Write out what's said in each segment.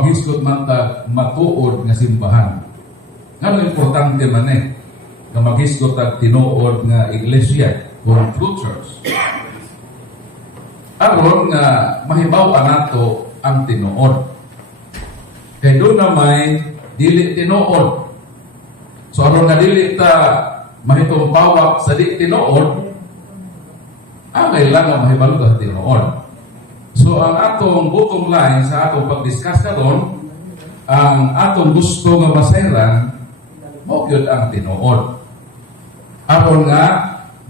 magisgot man ta matuod nga simbahan. Ngano importante man nga magisgot ta tinuod nga iglesia o true church. Aron nga mahibaw nato ang tinuod. Kay doon na may dili tinuod. So aron nga dili ta mahitong pawak sa di tinuod, kailangan mahibalo ta tinuod. So ang atong bottom line sa atong pag-discuss karon, ang atong gusto nga masayran mo gyud ang tinuod. Aron nga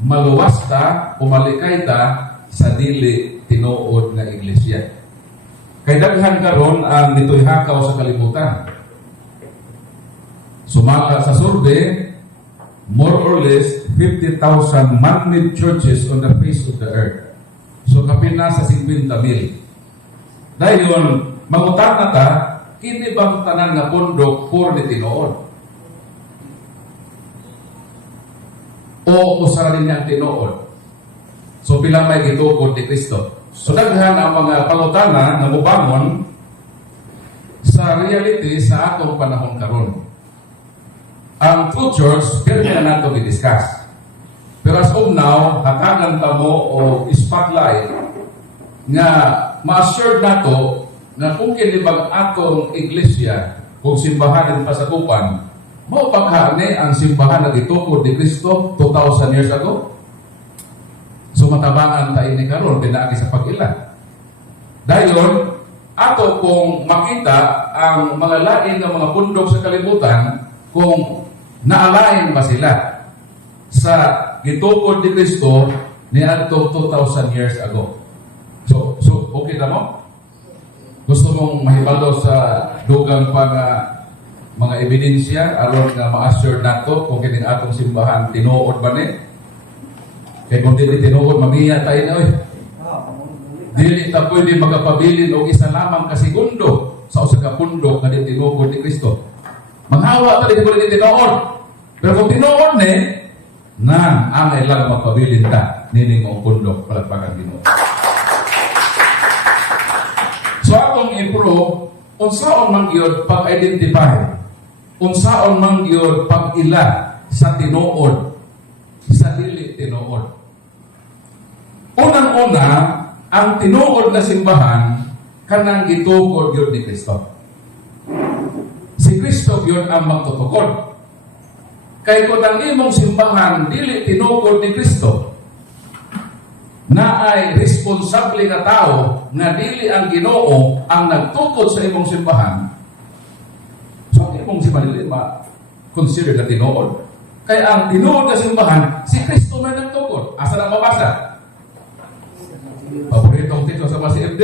maluwas ta, umalikay ta sa dili tinuod nga iglesia. Kay daghan karon ang ditoy hakaw sa kalibutan. Sumala sa survey, more or less 50,000 man-made churches on the face of the earth. So kapin na sa 50,000. Dahil yun, mangutan na ta, kini bang tanan nga pundok puro ni tinuod? O usa rin niyang tinuod? So pila may gitukod ni Kristo. So daghan ang mga pangutana na mubangon sa reality sa atong panahon karon. Ang true church, pero na nato i-discuss. Pero as of now, hatagan ta mo o spotlight nga ma-assure nato na kung kinibag atong iglesia, kung simbahan ng pasakupan, mo paghani ang simbahan na gitukod ni Kristo 2,000 years ago. So matabangan tayo ni karon pinaagi sa pag-ilan. Dayon, ato kung makita ang mga lain ng mga pundok sa kalibutan, kung naalain ba sila sa gitukod ni Kristo ni adto 2,000 years ago. So okay na mo? Gusto mong mahibalo sa dugang pa nga mga ebidensya aron nga ma-assure nato kung kining atong simbahan tinuod ba ni? Kaya kung dili tinuod, mamiya tayo na dili ta pwede magapabilin og isa lamang ka segundo sa usa ka pundok nga di tinuod ni Kristo. Manghawa ta dili tinuod. Pero kung tinuod ni, angay lang magpabilin ta nining mong pundok palagpakan Ginoo. So atong improve, unsaon man gyud pag-identify, unsaon man gyud pag-ila sa tinuod, sa dili tinuod. Unang-una, ang tinuod na simbahan kanang gitukod gyud ni Kristo. Si Kristo gyud ang magtutukod. Kay kung ang imong simbahan dili tinukod ni Kristo, na ay responsable nga tao na dili ang Ginoo ang nagtukod sa imong simbahan, so ang imong simbahan dili ma-consider na tinuod. Kaya ang tinuod na simbahan, si Kristo na nagtukod. Asa na mabasa? Paboritong tito sa mga CFD,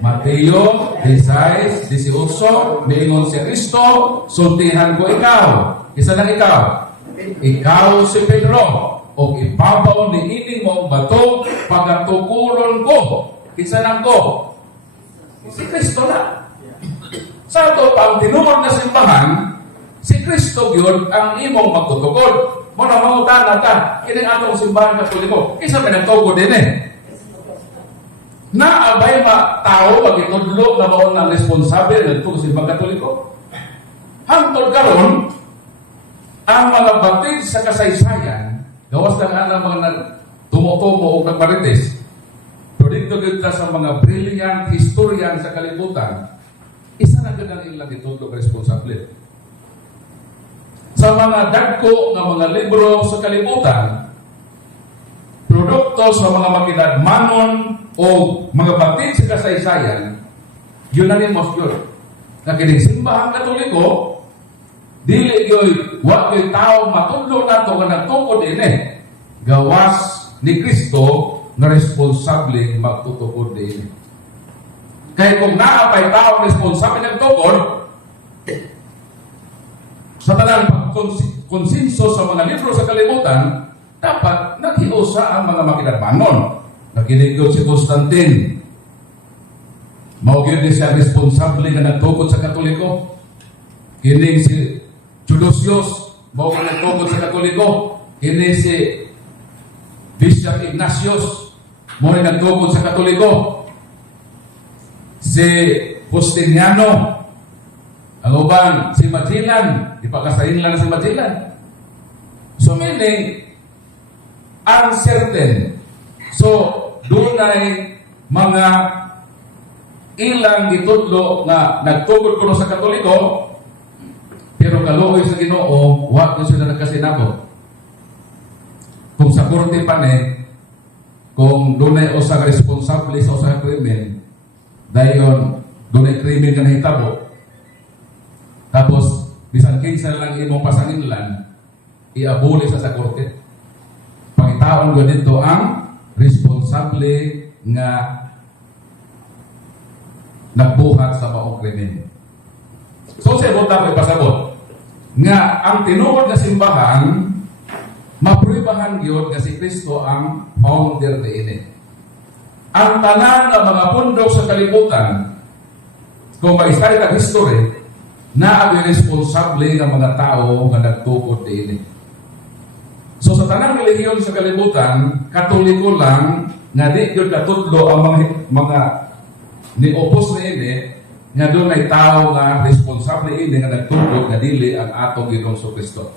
Mateo 16:18, miingon si Kristo, sultihan ko ikaw. Isa lang ikaw. Ikaw si Pedro, o ibabaw ni ining mong bato, pagatukuron ko. Isa lang ko. Si Kristo na. Sa ito, pang tinuod na simbahan, si Kristo yun ang imong magtutukod. Muna mangutan na ta, kining atong simbahan Katoliko, isa may nagtukod din Naabay tao magitudlo na baon ng responsable nagtukod sa simbang Katoliko. Hangtod karon, ang mga batid sa kasaysayan, gawas lang ang mga tumutumo o nagmarites, pero dito kita sa mga brilliant historian sa kalibutan, isa na ganang ilang itutulog responsable. Sa mga dagko ng mga libro sa kalibutan, produkto sa mga makinagmanon o mga batid sa kasaysayan, yun na rin most yun. Na kining simbahang Katoliko, dili yoy wa yoy tao matudlo nato nga nagtukod ini. Gawas ni Kristo na responsable magtutukod ini. Kaya kung naapay tao responsable nagtukod, sa tanang konsenso sa mga libro sa kalibutan, dapat naghiusa ang mga makinagmanon. Nakinigod si Constantine. Maugyod siya responsable na nagtukod sa Katoliko. Kining si Theodosius, maugyod nagtukod sa Katoliko. Kining si Bishop Ignatius, maugyod nagtukod sa Katoliko. Si Justiniano, Ang uban, si Magellan, ipakasahin lang si Magellan. So meaning, uncertain. So, doon ay mga ilang gitudlo nga nagtugod ko sa Katoliko, pero kaluoy sa Ginoo, wa ko sila nagkasinabot. Kung sa korte pa kung doon ay usang responsable sa usang krimen, dayon doon ay krimen ka nahitabo, tapos bisan kinsa lang imong pasanginlan, iabuli sa korte. Pangitaon ko dito ang responsable nga nagbuhat sa maong krimen. So sa ibon tayo ipasabot nga ang tinuod na simbahan mapruibahan gyud nga si Kristo ang founder niini. Ang tanan nga mga pundok sa kalibutan, kung mag-study ng history, na ang responsable ng mga tao nga nagtukod niini. So sa tanang relihiyon sa kalibutan, Katoliko lang nga di gyud katudlo ang mga ni-opos niini nga doon may tao nga responsable niini nga nagtukod nga dili ang atong Ginoong Kristo.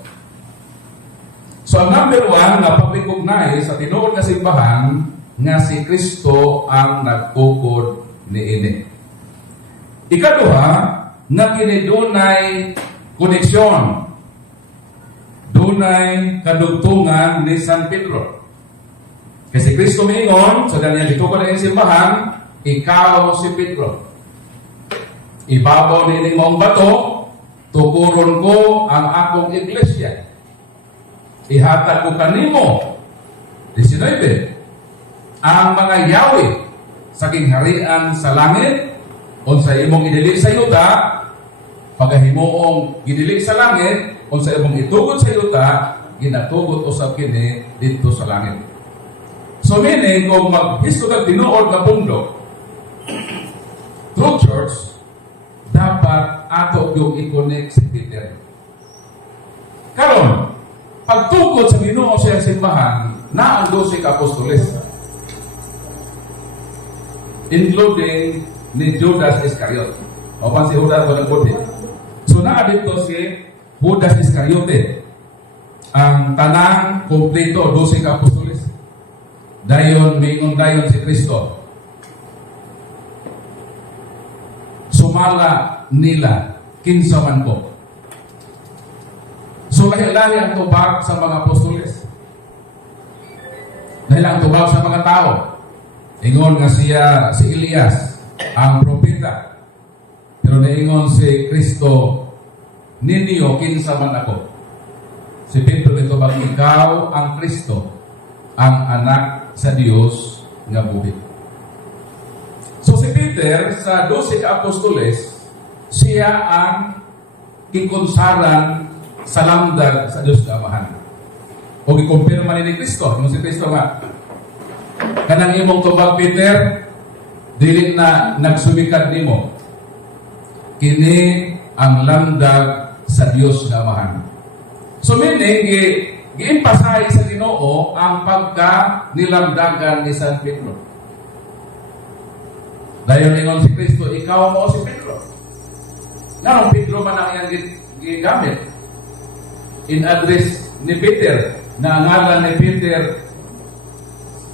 So, ang number one na pag-recognize sa tinuod na simbahan nga si Kristo ang nagtukod niini. Ikaduha, nga kinidunay koneksyon, dunay kadugtungan ni San Pedro. Kasi Kristo mingon, sa daniya gitukod na simbahan, ikaw si Pedro. Ibabaw nining maong bato, tukuron ko ang akong iglesia. Ihatag ko kanimo 19 ang mga yawi sa kingharian sa langit unsa imong idili sa yuta pagahimuong gidili sa langit unsa imong itugod sa yuta ginatugot usab kini didto sa langit. So meaning kung maghisto kag tinuod nga pundok true church dapat ato yung i-connect si Peter. Karon pagtukod sa Ginoo sa simbahan na ang 12 apostoles, including ni Judas Iscariot. O pa si Judas Iscariot. So na dito si Judas Iscariot. Ang tanang kompleto 12 apostoles. Dayon mingon dayon si Kristo. Sumala nila kinsa man ko. So, lahi-lahi ang tubag sa mga apostoles. Dahil ang tubag sa mga tao. Ingon nga siya, si Elias, ang propeta. Pero naingon si Kristo, ninyo, kinsa man ako. Si Pedro nito bang ikaw ang Kristo, ang anak sa Diyos nga buhi. So, si Peter, sa 12 apostoles, siya ang ikonsaran sa lamdag sa Diyos na Amahan. O i-compare man ni Kristo, yung si Kristo nga, kanang imong tubag Peter, dili na nagsumikad nimo. Kini ang lamdag sa Diyos na Amahan. So meaning, gi-emphasize sa Ginoo ang pagka-nilamdagan ni San Pedro. Dahil ingon si Kristo, ikaw mo si Pedro. Nga Pedro man ang iyang gigamit in address ni Peter, na ang ngalan ni Peter,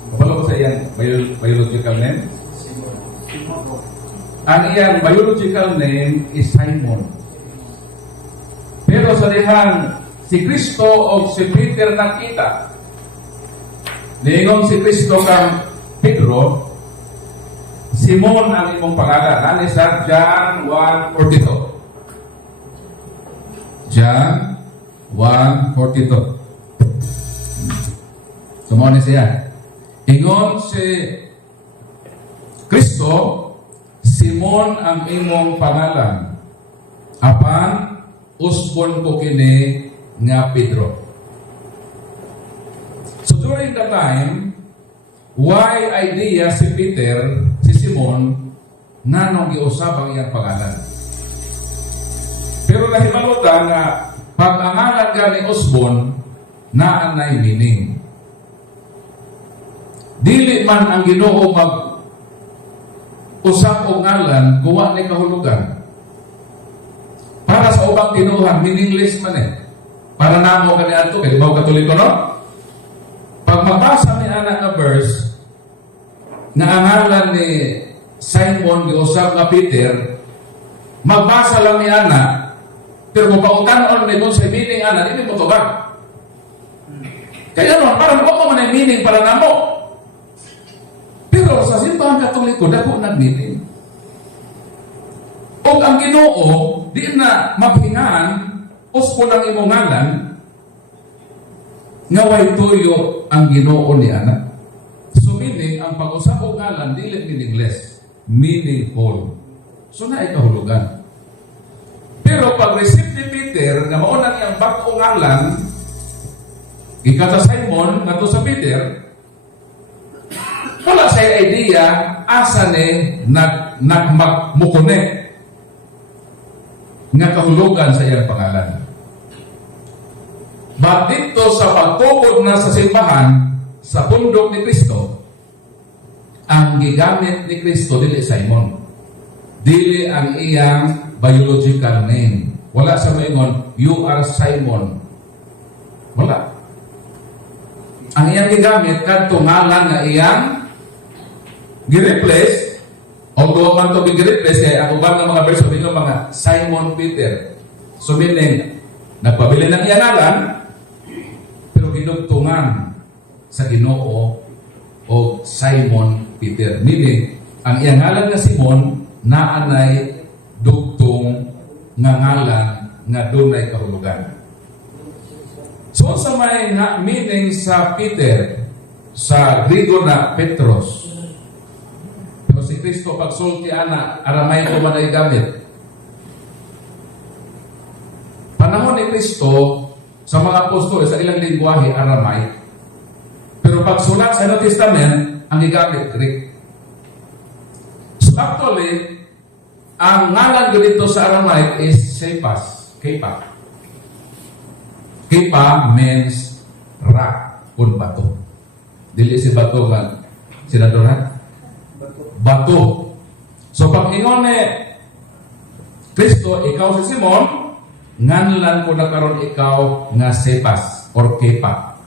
kapalo ko sa iyang biological name? Ang iyang biological name is Simon. Pero sa dihang si Kristo o si Peter nakita, niingon si Kristo kang Pedro, Simon ang imong pangalan. Nani sa John 1:42. John 1:42. Sumoni siya. Ingon si Kristo, Simon ang imong pangalan. Apan usbon ko kini nga Pedro. So during the time, why idea si Peter, si Simon, nanong giusab ang iyang pangalan. Pero nahimalutan nga pag-angalan gani Osbon na anay meaning. Dili man ang Ginoo mag usap og ngalan kuwa ni kahulugan. para sa ubang tinuhan, meaningless man eh. Para namo kaniya ito, kaya ba Katoliko, no? Pag mabasa ni anak na verse, na angalan ni Simon, giusap nga Peter, magbasa lang ni anak, pero kung pautan-on ni kung sa meaning anak, hindi mo tubag. Kaya ano, parang mo man ang meaning para namo. Pero sa simbahan Katoliko, dako nag-meaning. O ang Ginoo, di na maphingaan, uspo ng imong ngalan, nga way tuyo ang Ginoo ni anak. So meaning, ang pag-usap o ngalan, dili meaningless, meaningful. So na ikahulugan. Pero pag receive ni Peter, nga mauna niyang bago ngalan, ikata Simon, nga to sa Peter, wala sa idea, asa ni nagmukune nga kahulugan sa iyang pangalan. But dito sa pagtukod na sa simbahan, sa pundok ni Kristo, ang gigamit ni Kristo dili Simon. Dili ang iyang biological name. Wala sa maingon, you are Simon. Wala. Ang iyang gigamit, kadto ngalan nga iyang gi-replace, although man to be gi-replace, kaya ang ubang ng mga verse sabi mga Simon Peter. So meaning, nagpabili ng iyang ngalan, pero ginugtungan sa Ginoo o Simon Peter. Meaning, ang iyang ngalan nga Simon, naanay dugtong nga ngalan nga dunay kahulugan. So sa may meaning sa Peter, sa Griego na Petros, pero si Kristo pagsulti ana, aramay ko man ay gamit. Panahon ni Kristo, sa mga apostol, sa ilang lingwahe, Aramaic. Pero pagsulat sa New Testament, ang gigamit Greek. So actually, ang ngalan dito sa Aramaic is Cephas, Kepa. Kepa means rock, kung bato. Dili si bato nga, senador ha? Bato. So pag ingon ni Kristo, ikaw si Simon, nganlan ko na karon ikaw nga Cephas or Kepa.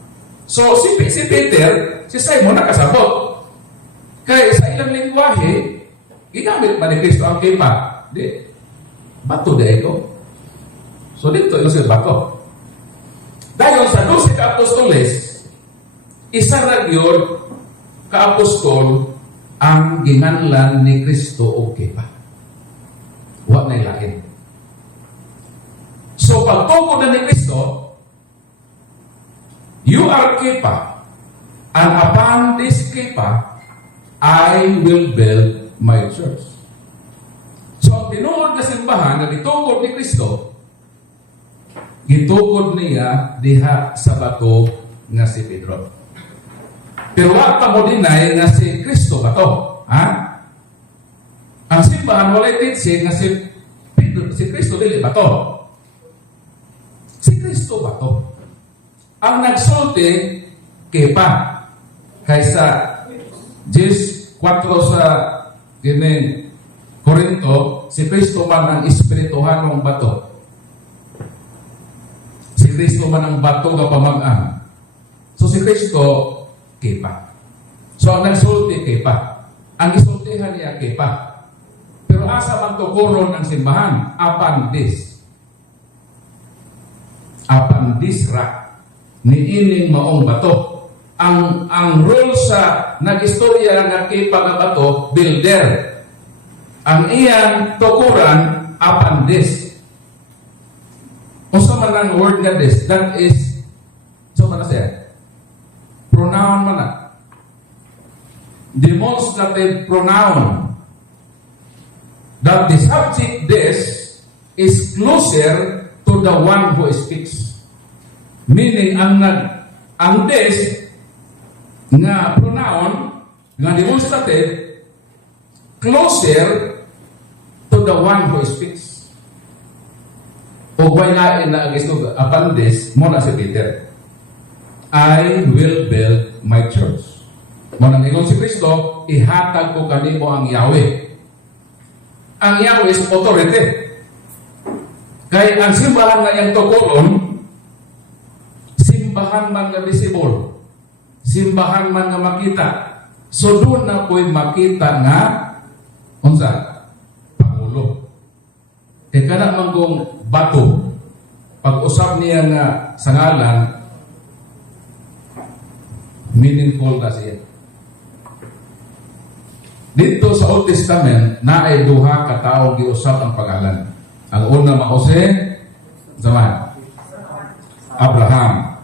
So si Peter, si Simon nakasabot. Kaya sa ilang lingwahe, ginamit man ni Kristo ang Kepa. Di, bato di ito. So dito ito si bato. Dahil sa 12 ka-apostoles, isa na yun ka-apostol ang ginganlan ni Kristo o Kepa. Huwag na ilain. So, pagtukod na ni Kristo, you are Kepa, and upon this Kepa, I will build my church. So, ang tinuod na simbahan na gitukod ni Kristo, gitukod niya diha sa bato nga si Pedro. Pero wag pa mo dinay nga si Kristo bato. Ha? Ang simbahan walay teaching nga si Kristo dili bato. Si Kristo ba to? Ang nagsulti, Kepa. Kaysa Jis 4 sa Korinto, si Kristo man ang espirituhanong bato. Si Kristo man ang bato nga pamag-ang. So si Kristo, Kepa. So ang nagsulti, Kepa. Ang isultihan niya, Kepa. Pero asa man tukuron ang simbahan? Upon this rock, niining maong bato. Ang rule sa nag-istorya nga Kepa nga bato, builder. Ang iyang tukuran, upon this. Usa man ang word nga this, that is, so man na siya? Pronoun man na. Demonstrative pronoun. That the subject this is closer to the one who speaks. Meaning, ang this nga pronoun, nga demonstrative, closer to the one who speaks. O bayain na ang gusto, upon this, muna si Peter, I will build my church. Muna ingon si Kristo, ihatag ko kanimo ang Yahweh. Ang Yahweh is authority. Kaya ang simbahan na yung tukulon, simbahan man nga visible, simbahan man nga makita. So doon na po'y makita nga, unsa? Pangulo. Kaya ka naman kung bato, pag-usap niya nga sa ngalan, meaningful na siya. Dito sa Old Testament, na ay duha ka taong giusap ang pangalan. Ang una Jose, zaman Abraham.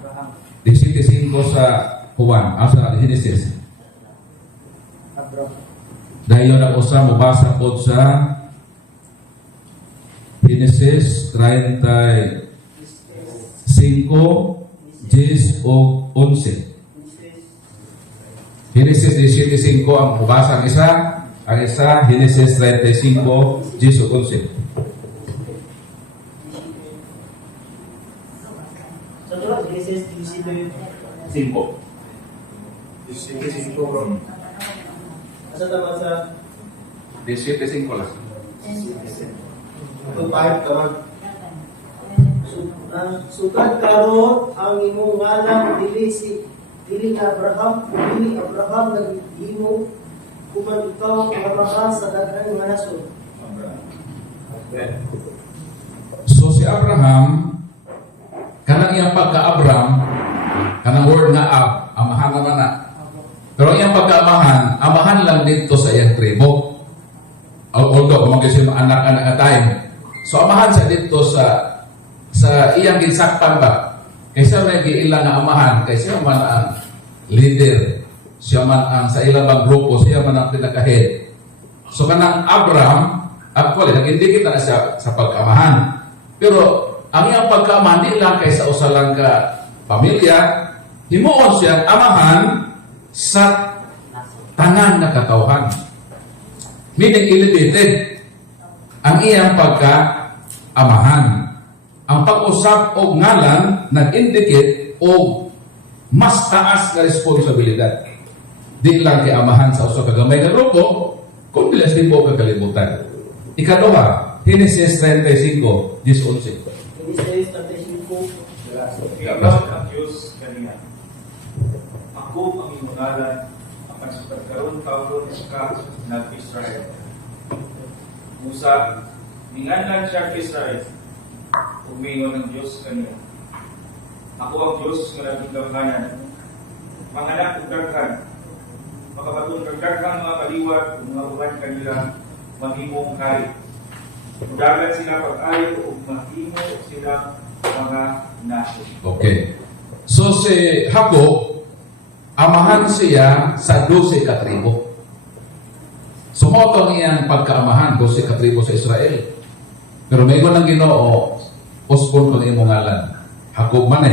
15 sa Juan, sa Genesis. Dahil yun ang usa mabasa po sa Genesis 35, 10 o 11. Genesis 17:5 ang mabasa ang isa Genesis 35, 10 o 11. Sa surat Genesis 17:5. 17:5. Asa tama sa 17:5 lang. ito 5 tama. Sugad karon ang imong ngalan dili Abraham, dili Abraham naghimo kuman ikaw Abraham sa daghang nga nasod. So si Abraham, kanang iyang pagka-Abram, kanang word nga amahan naman na. Pero iyang pagka-amahan, amahan lang dito sa iyang tribo. Although, kung mag-isip anak-anak na time. So amahan sa dito sa iyang ginsakpan ba? Kaysa may giilang na amahan, kaysa man ang leader, siya man ang sa ilang bang grupo, siya man ang pinaka-head. So kanang Abraham, actually, nag-indicate na siya sa pagkamahan. Pero ang iyang pagkamahan, di lang kaysa usalang ka pamilya, himuon siyang amahan sa tanan na katawhan. Meaning, elevated ang iyang pagka-amahan. Ang pag-usap o ngalan nag-indicate o mas taas na responsibilidad. Di lang kay amahan sa usa ka gamay nga grupo, kundi lang din po kakalibutan. Ikaduha, Genesis 35, 10-11. Genesis 35. Ikaw ang Diyos kaniya. Ako ang iyong ngalan, ang pagkaroon taon ka nag-Israel. Musa, ninganlan siya Israel, umingon ng Diyos kaniya. Ako ang Diyos nga nagdaghanan. Manganak ug daghan, makabaton kag daghang mga kaliwat ug mga uban kanila mahimong kari. Dagan sila pag-ayo ug mahimo sila mga nasyon. Okay. So si Jacob, amahan siya sa 12 katribo. Sumotong iyang pagkaamahan 12 katribo sa Israel. Pero may ng Ginoo, uspon ko na imong ngalan. Jacob man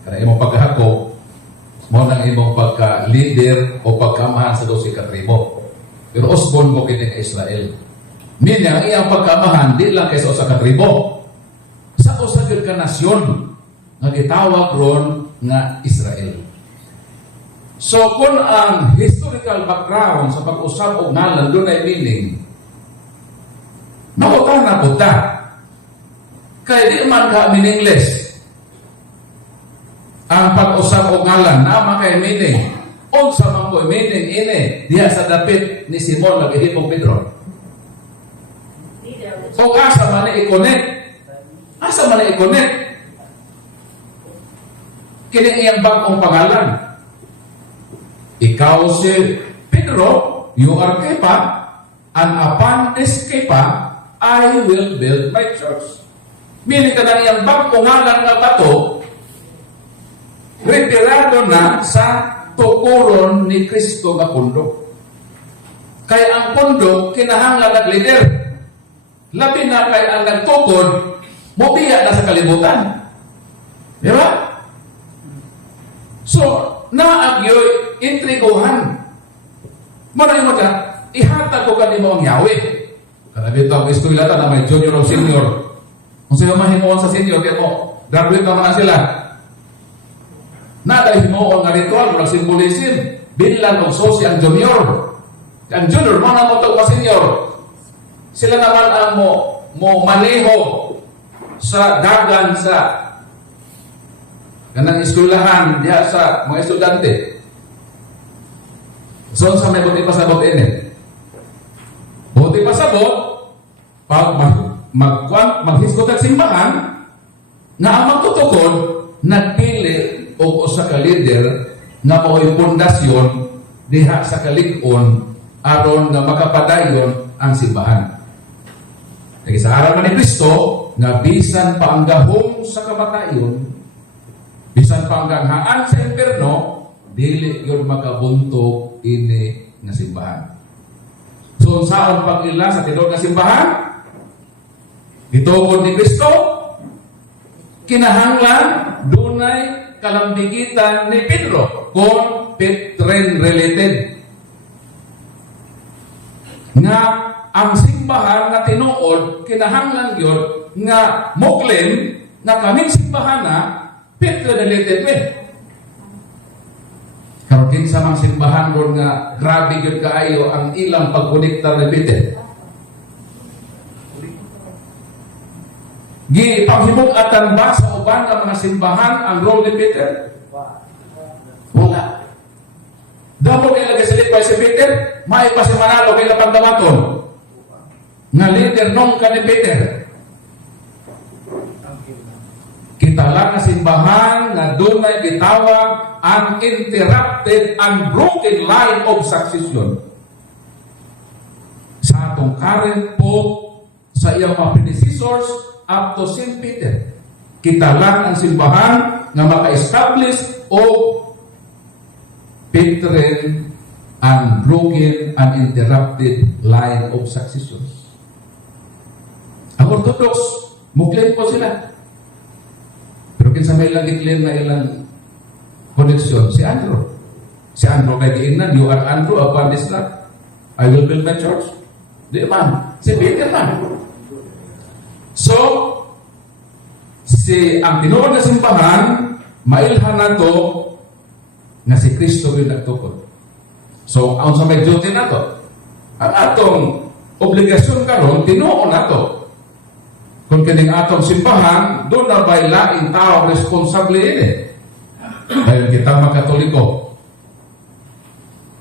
Kana imong pagka-Jacob, mo nang imong pagka-leader o pagkaamahan sa 12 katribo. Pero uspon mo kini Israel. Meaning, ang iyang pagkaamahan, di lang kaysa usa ka tribo. Sa usa gyud ka nasyon nga gitawag ron nga Israel. So kung ang historical background sa pag-usap og ngalan doon ay meaning, nautan na buta. Kaya di man ka meaningless. Ang pag-usap og ngalan na kay meaning. Unsa man ko meaning ini diha sa dapit ni Simon naghihipong Pedro. O asa man i-connect? Asa man i-connect? Kini iyang bagong pangalan. Ikaw si Pedro, you are Kepa, and upon this Kepa, I will build my church. Meaning ka na iyang bagong pangalan nga bato, retirado na sa tukuron ni Kristo nga pundo. Kaya ang pundo, kinahanglan ng leader. Labi na kay ang nagtukod, mobiya na sa kalibutan. Di ba? So, naagyoy, intriguhan. Maray mo ka, ihatag ko kanimo ang Yahweh. Kanabi ito ang eskwilata na may junior o senior. Kung sila mahimuon sa senior, kaya mo, graduate naman na sila. Naday himuon nga ritual, walang simbolism. Bilang o sosi ang junior. Ang junior, mga motog pa senior. Sila naman ang mo maneho sa dagan sa kanang eskwelahan diha sa mga estudyante. So sa may buti pasabot ini. Buti pasabot pag maghisgot ang simbahan na ang magtutukod nagpili o sa ka-leader na mao'y pundasyon diha sa kalig-on aron na makapadayon ang simbahan. Kaya sa araw ni Kristo, nga bisan pa ang gahom sa kamatayon, bisan pa ang ganghaan sa impierno, dili yun makabuntog ini nga simbahan. So, saan pag-ila sa tinod nga simbahan? Gitugod ni Kristo, kinahanglan, dunay kalambigitan ni Pedro kung Petren related. Nga ang simbahan na tinuod, kinahanglan yun nga muklim na kaming simbahan na Petren related with. Karon kinsa mang simbahan doon nga grabe gyud kaayo ang ilang pagkonekta repeated. Paghimug-atan ba sa uban nga mga simbahan ang role ni Peter? Wala. Damo kay lagi silit pa si Peter, may pa si Manalo kay lapang damaton. Nga leader nung ka ni Peter. Kita lang na simbahan na dunay gitawag uninterrupted, unbroken line of succession. Sa atong current pope, sa iyang mga predecessors, up to St. Peter. Kita lang ang simbahan na maka-establish o Petren unbroken, uninterrupted line of succession. Ang Orthodox, muklim po sila. Pero kinsa may lang i-claim na ilang connection, si Andrew. Si Andrew kay giingnan, you are Andrew upon this rock, I will build my church. Di man, si Peter man. So, ang tinuod na simbahan, mailhan na to nga si Kristo yung nagtukod. So, ang sa may duty na to, ang atong obligasyon karon tinuod na to. Kung kining atong simbahan, doon na ba'y laing tao responsable ini. Dahil kita mga Katoliko,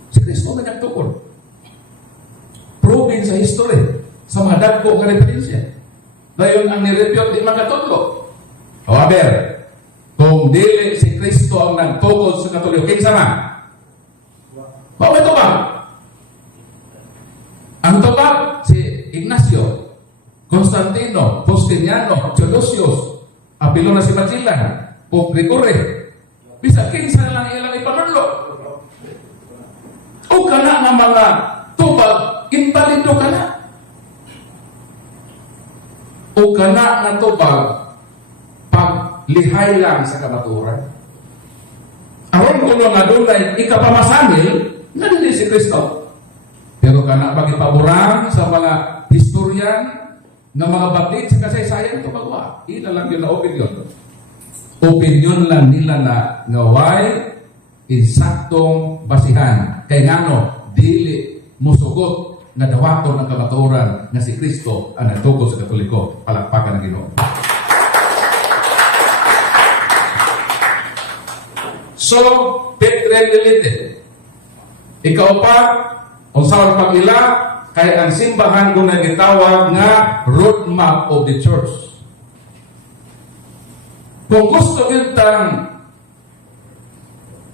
si Kristo na nagtukod. Proven sa history, sa mga dagko nga referensya. Dahil ang nirepute di mga Katoliko. However, kung dili si Kristo ang nagtukod sa Katoliko, kinsa man? Bakit ito ba? Ang tubag, si Ignacio, Constantino, Justiniano, Theodosius, apilo na si Magellan, Pope Gregory. Bisa kinsa lang ilang ipanunlo. O kana nga mga tubag, invalido ka na. O kana nga tubag, paglihay lang sa kamaturan. Aron kuno nga dunay ikapamasangil, nga dili si Kristo. Pero kana pagipaborang sa mga historian ng mga batid sa kasaysayan ito magwa. Ila lang yun na opinion. Opinion lang nila na ngaway insaktong basihan. Kay ngano, dili musugot na dawaton ng kamaturan na si Kristo ang nagtukod sa Katoliko. Palakpakan ng Ginoo. So, Petren related. Ikaw pa, kung saan pag-ila, kay ang simbahan kung nagitawag nga roadmap of the church. Kung gusto kitang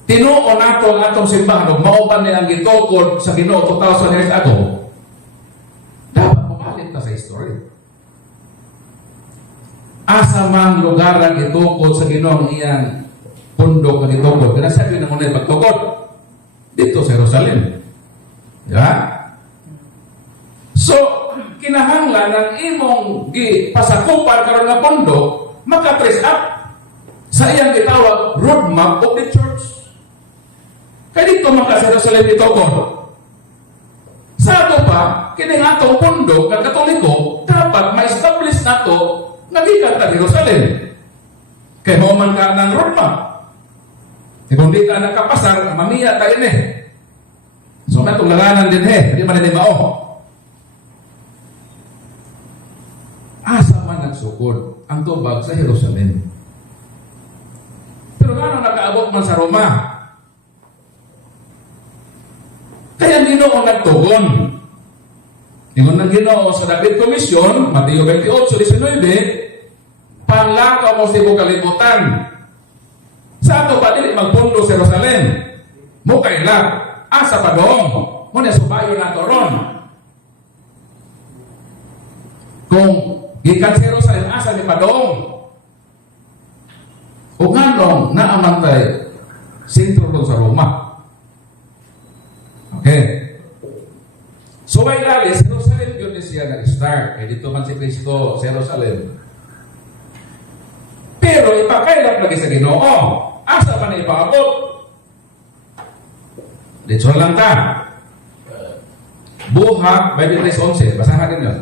tinuon nato ang atong simbahan, mauban nilang gitukod sa Ginoo 2,000 years ago, dapat mapalit na sa history. Asa man lugar ang gitukod sa Ginoo ang iyang pundok ang gitukod. Kaya sabi na muna pagtukod dito sa Jerusalem. Yeah? So, kinahanglan ng imong pasakupan karon nga pundok maka-trace up sa iyang gitawag roadmap of the church. Kaya dito maka sa Jerusalem gitukod. Sa ato pa, kining atong pundok nga Katoliko dapat ma-establish nato nga gikan ta Jerusalem. Kaya mo man ka ng roadmap. Kung di ka nakapasar, mamiya tayo ni. So, natong langanan din hindi man din mao. Asa man nasukod. Ang tubag sa Jerusalem. Pero nga nakaabot man sa Roma. Kaya ang Ginoo nagtugon. Ingon ng Ginoo sa David Commission, Mateo 28:19, panlakaw mo sa ibong kalibutan. Sa ato pa dili magpundo sa Jerusalem. Mukay lang. Asa pa doon. Muna subayo na toron. Kung gikan sa Jerusalem, asa ni pa doon. O nga nung naamantay sentro doon sa Roma. Okay. So may lali, sa Jerusalem yun din siya nag-start. Eh dito man si Kristo sa Jerusalem. Pero ipakailap lagi sa Ginoo. Asa pa na ipaabot? Dito lang ta. Buha 23:11. Basahan din yun.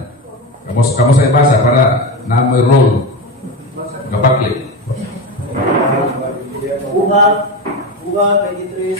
Kamu sa ibasa para na may role. Kapaglit. Buha 23.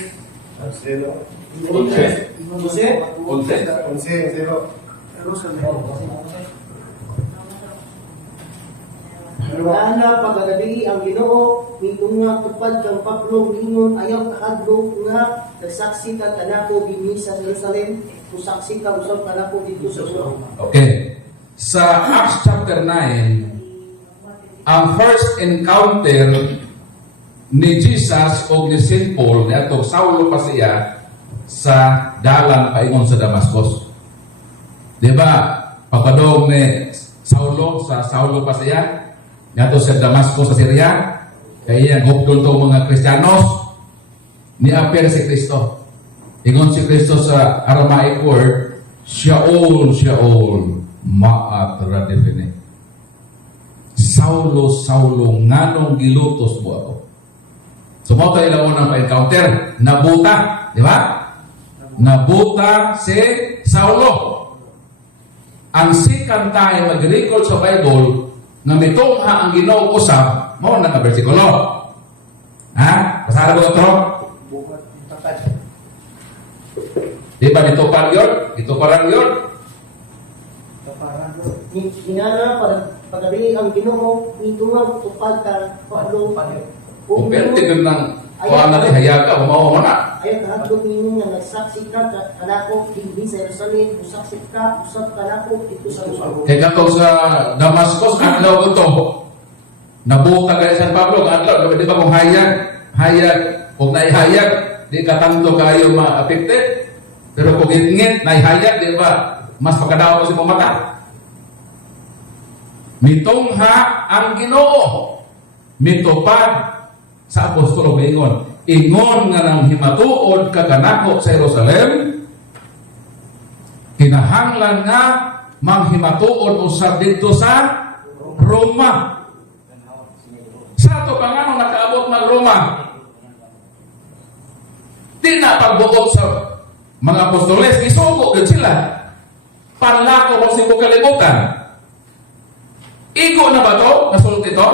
Ana pagagabi ang Ginoo mitunga tupad kang Pablo ingon ayaw kahadlok nga nagsaksi ka kanako dinhi sa Jerusalem usaksi ka usab kanako dito sa Roma. Okay. Sa Acts chapter 9, ang first encounter ni Jesus o ni St. Paul na ito, Saulo pa siya sa dalan paingon sa Damascus. Diba? Pagpadong ni Saulo pa siya nato sa Damascus sa Syria, kaya hukdol to mga Kristiyanos, ni-appear si Kristo. Ingon si Kristo sa Aramaic word, Shaul, Shaul, ma'at radifine. Saulo, Saulo, nganong gilutos mo ako? So, mo tayo lang unang pa-encounter. Nabuta. Di ba? Nabuta si Saulo. Ang second time mag-record sa Bible na mitungha ang Ginoo usab, mo na nga bersikulo. Ha? Pasara ko ito? Di ba dito pa yun? Dito pa yun? Inana pagagabi ang Ginoo mitunga tupad kang Pablo Kung pertigil ng kuha na ni hayaga, kumawa mo na. ayaw kahadlok ninyo nga nagsaksi ka kanako dinhi sa Jerusalem usaksi ka usab kanako dito sa Roma. Kaya katong sa Damascus, adlaw ko to. Nabuta kaya San Pablo, adlaw. Di ba kung hayag, kung naihayag, di katanto kayo ma-affected. Pero kung ngit, naihayag, di ba, mas pagkadaw mo si mata. Mitungha ang Ginoo. Mitupad sa apostolo ingon. Ingon nga nang himatuod kaganako sa Jerusalem, kinahanglan nga manghimatuod usab dito sa Roma. Sa ato pa nga nung nakaabot ng Roma, di na pagbuot sa mga apostoles, isuko din sila. Panlako mo si kalibutan. Iko na ba to? Nasulti to?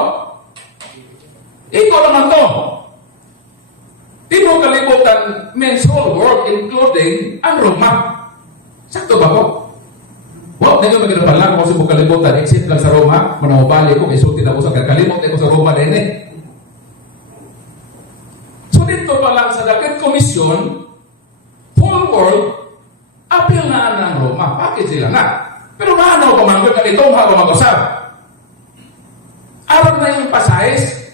Iko naman to. Di mo kalibutan means whole world, including ang Roma. Sakto ba ko? Huwag na yung magkinapalang ko sa kalibutan, except lang sa Roma, manawabali ko, isulti na ko sa kakalimot, ko sa Roma din eh. So dito pa lang sa David Commission, whole world, appeal na ang Roma. Bakit sila na? Pero maanaw pa man, kung itong halo mag-usap. Aram na yung pasayes,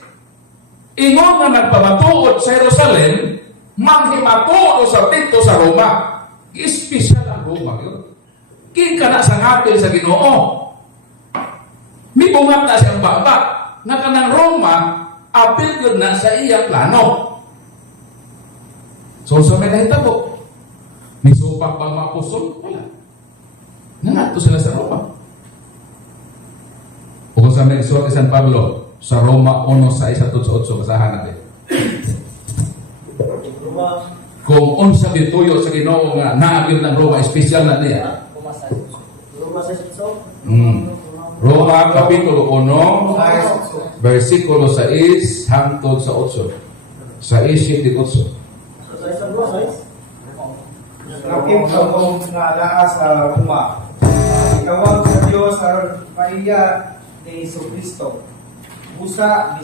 ingon nga nagpamatuod sa Jerusalem, manghimatuod sa dito sa Roma. Espesyal ang Roma yun. Kika na sa ngapil sa Ginoo. May bungat na siyang baba na kanang Roma, apil yun na sa iyang plano. So sa may kahita po, may supak bang mga apostol? Wala. Nangato sila sa Roma. O kung sa may suwag San Pablo, sa Roma 1:6-8, basahan natin. Kung unsa bituyo sa Ginoo nga naagil ng Roma, espesyal na niya. Roma sa Sitso. Roma Kapitulo 1, versikulo 6 hangtod sa 8. Sa 6:8. Sa Roma, Lakip sa kong naalaa sa Roma. Ikawag sa Diyos sa Maria ni Jesucristo. Busa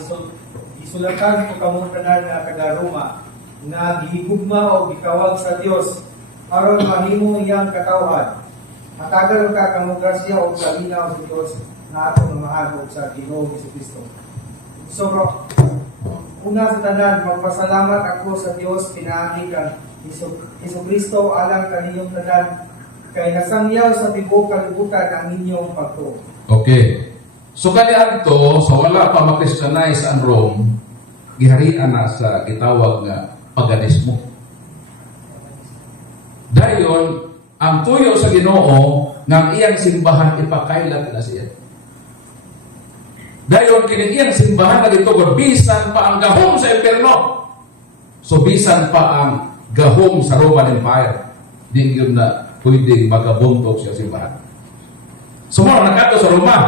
gisulatan ko kamo tanan nga taga Roma nga gihigugma o gikawag sa Dios aron mahimo iyang katawhan. Matagal ka kamo grasya o kalinaw sa Dios na ato mahal sa Ginoo Jesucristo. So, una sa tanan, magpasalamat ako sa Dios pinaagi kang Jesucristo alang kaniyong tanan kay nasangyaw sa tibuok kalibutan ang inyong pagtuo. Okay. So kaniadto so wala pa ma-Christianize ang Rome, giharian na sa gitawag nga paganismo. Dayon ang tuyo sa Ginoo nga iyang simbahan ipakailat na siya. Dayon kini iyang simbahan na gitugod bisan pa ang gahom sa impierno. So bisan pa ang gahom sa Roman Empire, di yun na pwedeng magabuntok siya simbahan. So mo nakato sa Roma.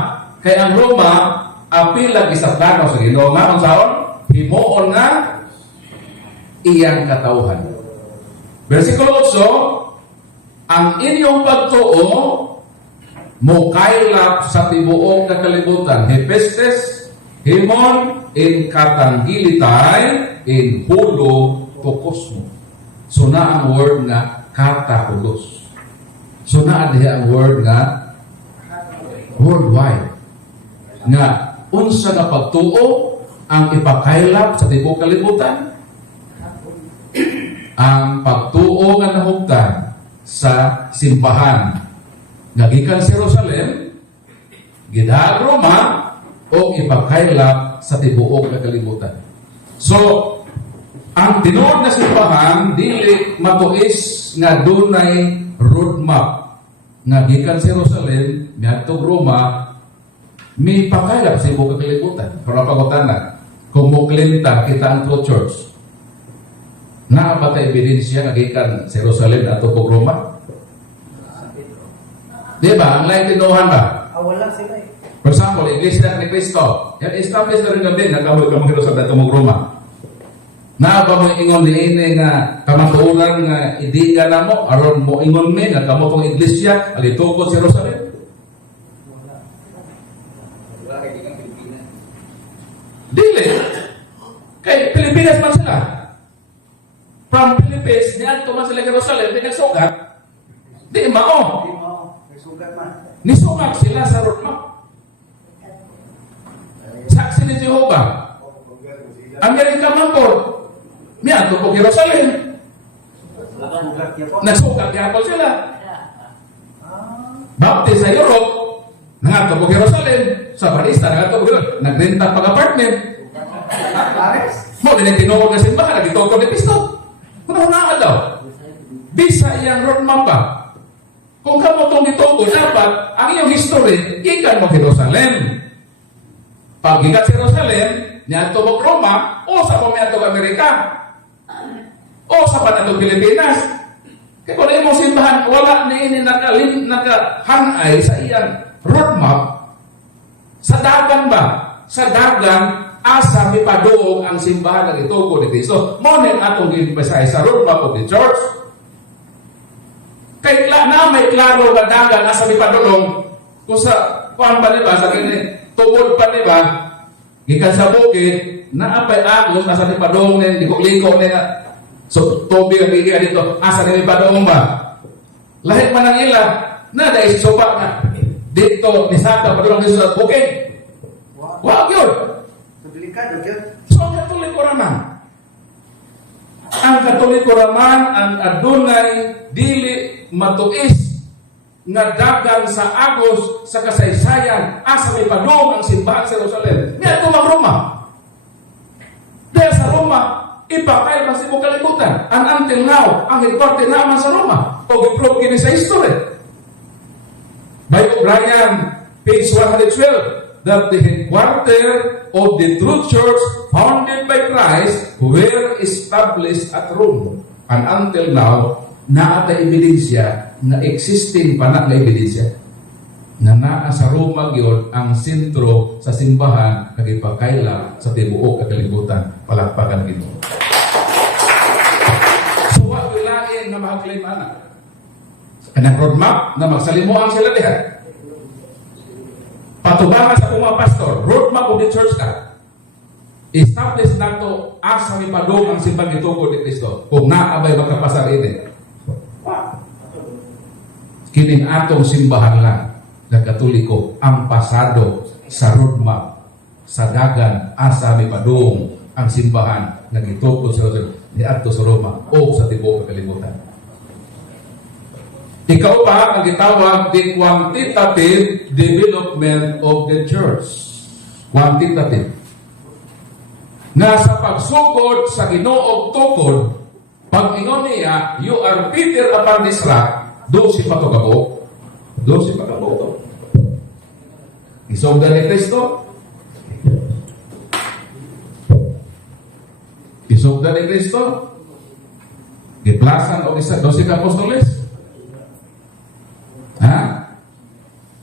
Kaya ang Roma, apila gisaklanaw sa Ginoo nga unsaon? Himuon nga iyang katawhan. Versikulo 8, ang inyong pagtuo mo kaylap sa tibuok na kalibutan. Hepestes, himon, in katanggilitay, in hulo tukos mo. So na ang word nga katahulos. So na ang word nga worldwide. Nga unsa nga pagtuo ang ipakaylap sa tibuok kalibutan? Ang pagtuo nga nahugtan sa simbahan nga gikan sa Jerusalem, gidahag Roma o ipakaylap sa tibuok nga kalibutan. So ang tinuod na simbahan dili matuis nga dunay roadmap nga gikan sa Jerusalem miadtong Roma. May pakaylap sa ibang kalibutan. Para pagkutanan, kung muklinta kita ang true church, naabata ebidensya nga gikan sa Jerusalem at po Roma? Di ba? Ang lain tinuhan ba? Wala sila eh. For example, Iglesia ni Cristo. Yan, establish na rin namin na kahoy ka mga Jerusalem at Roma. Naaba mo ingon ni ini nga kamatuuran nga idiga na mo, aron mo ingon mi nga kamo tong Iglesia, alitukod sa Jerusalem. Dili. Kay Pilipinas man sila. From Philippines, niadto man sila Jerusalem, di nagsugat. Di mao. Nisugat sila sa roadmap. Saksi ni Jehovah. Amerika man po. Niadto po Jerusalem. Nagsugat yapon sila. Baptist sa Europe, nangato po Jerusalem. Sa Parista, nangato po Jerusalem. Nagrenta pag-apartment. Mo, din ang tinuod na simbahan, nagitoko ni Cristo. Kunahunaan daw. Bisa iyang roadmap pa. Kung kamo itong dituko, dapat ang iyong history, ikan mo Jerusalem. Pag ikat sa Jerusalem, niyato mo Roma, o sa pumiyato Amerika, o sa panatong Pilipinas. Kaya kung iyong simbahan, wala na ini nakahanay sa iyang roadmap. Sa dagan ba? Sa dagan, asa mi paduog ang simbahan ng itugo ni Cristo. Monin atong ginbasay sa roadmap of the church. Kay na may klaro nga dagan asa mi padulong kung sa kuan pa niba sa kini tubod pa niba gikan sa bukid naapay agos asa ni padulong ni liko ni so tubig ang bigay dito asa ni padulong ba lahit man ang ila na dahil sopa na dito ni saka padulong sa bukid. Wow, yun. So, ang Katoliko raman. Ang Katoliko raman, ang adunay, dili, matuis, nga dagang sa agos, sa kasaysayan, asa may padung ang simbahan sa Jerusalem. Ngayon ito mag-Roma. Dahil sa Roma, ipakail man sa ibang kalibutan. And until now, ang headquarter naman sa Roma. O giprove kini sa history. By O'Brien, page 112, that the headquarters of the true church founded by Christ were established at Rome. And until now, naata ebidensya na existing pa na ebidensya na naa sa Roma gyud ang sentro sa simbahan kagipakaila sa tibuok kalibutan. Palakpakan Ginoo. So wa lain nga mahaklaim ana. Kanang roadmap na magsalimuan sila diha. Atubangan sa mga pastor, roadmap of the church ka. Establish nato asa mi padung ang simbang gitugo ni Kristo. Kung naabay magkapasar ini. Kining atong simbahan lang na Katoliko ang pasado sa roadmap sa dagan asa mi padung ang simbahan nga gitugo sa ni adto sa Roma o sa tibuok kalibutan. Ikaw pa ang gitawag the quantitative development of the church. Quantitative. Nga sa pagsugod sa Ginoo tukod, pag ingon niya, you are Peter upon this rock, doon si patugabo. Doon si patugabo. Isogda ni Kristo. Isogda ni Kristo. Giplasan o isa, 12 apostoles. Ha?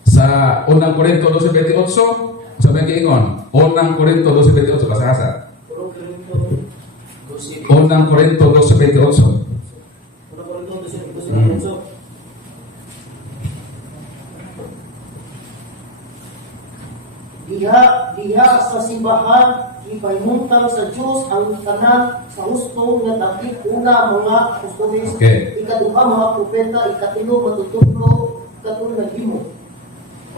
Sa unang Korinto 12:28, sabi ng ingon, unang Korinto 12:28, basa-basa. Unang Korinto 12:28. Diha sa simbahan ipahimutang sa Dios ang tanan sa husto nga dakit una mga apostoles, Okay. ikaduha mga propeta, ikatulo matutuplo, ikatulo naghimo.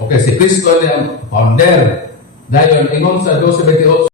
Okay, si Kristo ni ang founder. Dahil ingon sa 12:28,